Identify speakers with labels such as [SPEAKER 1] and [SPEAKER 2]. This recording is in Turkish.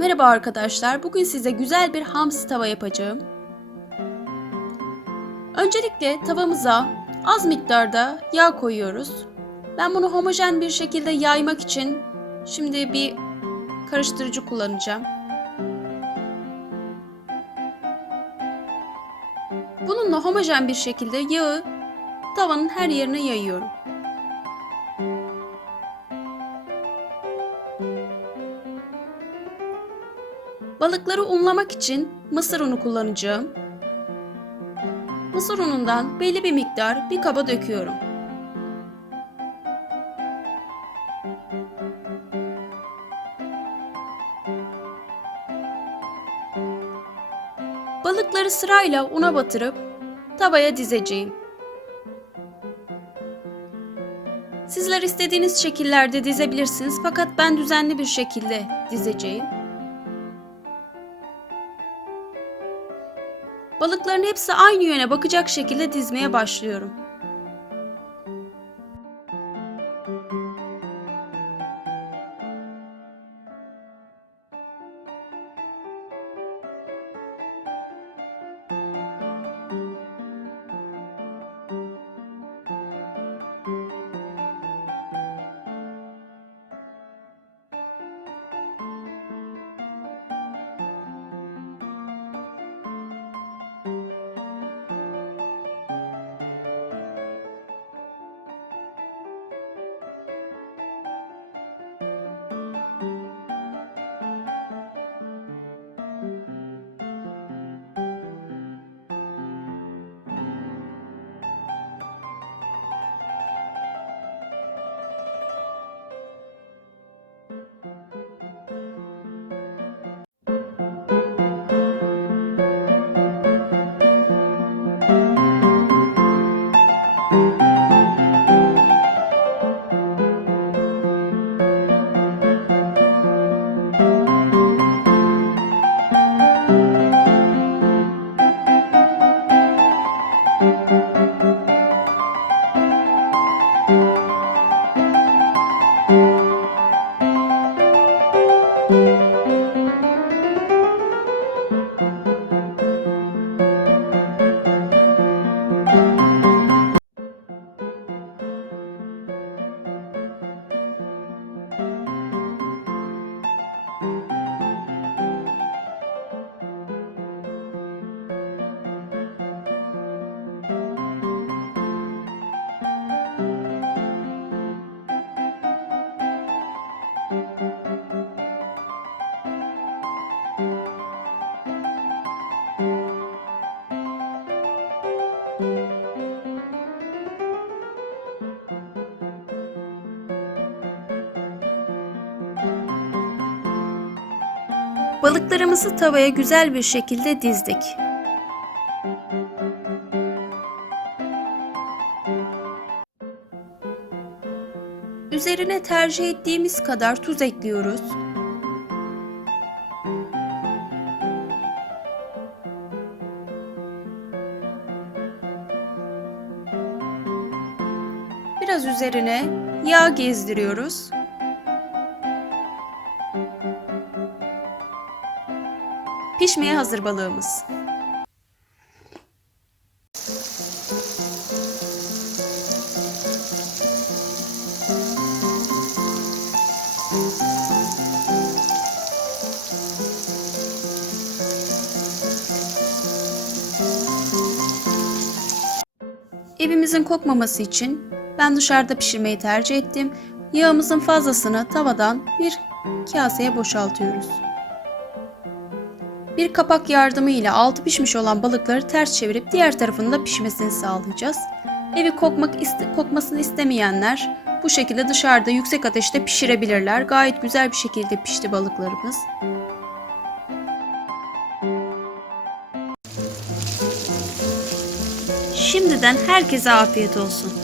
[SPEAKER 1] Merhaba arkadaşlar. Bugün size güzel bir hamsi tava yapacağım. Öncelikle tavamıza az miktarda yağ koyuyoruz. Ben bunu homojen bir şekilde yaymak için şimdi bir karıştırıcı kullanacağım. Bununla homojen bir şekilde yağı tavanın her yerine yayıyorum. Balıkları unlamak için mısır unu kullanacağım. Mısır unundan belli bir miktar bir kaba döküyorum. Balıkları sırayla una batırıp tavaya dizeceğim. Sizler istediğiniz şekillerde dizebilirsiniz fakat ben düzenli bir şekilde dizeceğim. Balıkların hepsi aynı yöne bakacak şekilde dizmeye başlıyorum. thank you. Balıklarımızı tavaya güzel bir şekilde dizdik. Üzerine tercih ettiğimiz kadar tuz ekliyoruz. Biraz üzerine yağ gezdiriyoruz. Pişmeye hazır balığımız. Evimizin kokmaması için ben dışarıda pişirmeyi tercih ettim. Yağımızın fazlasını tavadan bir kaseye boşaltıyoruz. Bir kapak yardımıyla altı pişmiş olan balıkları ters çevirip diğer tarafının da pişmesini sağlayacağız. Evi kokmak iste- kokmasını istemeyenler bu şekilde dışarıda yüksek ateşte pişirebilirler. Gayet güzel bir şekilde pişti balıklarımız. Şimdiden herkese afiyet olsun.